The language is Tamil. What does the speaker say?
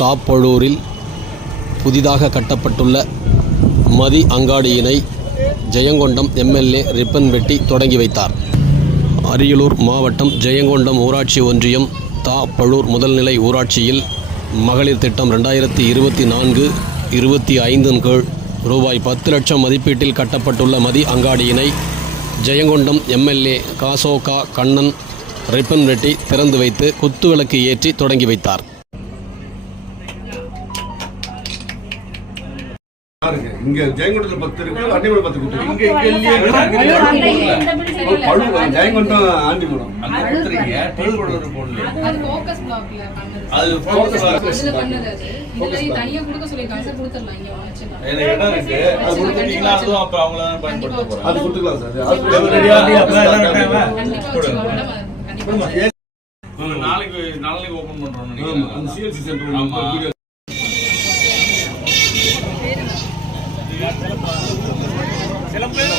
தாப்பழூரில் புதிதாக கட்டப்பட்டுள்ள மதி அங்காடியினை ஜெயங்கொண்டம் எம்எல்ஏ ரிப்பன் வெட்டி தொடங்கி வைத்தார். அரியலூர் மாவட்டம் ஜெயங்கொண்டம் ஊராட்சி ஒன்றியம் தாப்பழூர் முதல்நிலை ஊராட்சியில் மகளிர் திட்டம் 2024-25 கீழ் ரூபாய் 10 லட்சம் மதிப்பீட்டில் கட்டப்பட்டுள்ள மதி அங்காடியினை ஜெயங்கொண்டம் எம்எல்ஏ காசோகா கண்ணன் ரிப்பன் வெட்டி திறந்து வைத்து குத்துவிளக்கு ஏற்றி தொடங்கி வைத்தார். இங்க ஜெயங்கொண்டத்துல 10 இருக்கு, அன்னிமலை 10 கொடுத்துருக்கு. இங்க ஜெயங்கொண்டம் ஆண்டிமலம் அங்க கொடுத்துறீங்க. டீல்போர்ட் போடல. அது ஃபோக்கஸ் பிளாக்ல பண்ணது. அது ஃபோக்கஸ் பிளாக்ல பண்ணது. இதுல தனியா கொடுக்க சொல்லிருக்காங்க சார், கொடுத்துறலாம். இங்க வாங்குச்சலாம். ஏன்னா இடம் இருக்கு. அது கொடுத்தீங்கன்னா அதுவும் அப்ப அவங்கள பயன்படுத்த போறாங்க. அது கொடுத்துக்கலாம் சார். அது ரெடியா அப்ப எல்லாம் இருக்காங்க. கண்டிப்பா நாளைக்கு ஓபன் பண்றோம் நினைக்கிறேன். அந்த சிஎல்சி சென்டர் ஆமா. சில பேர்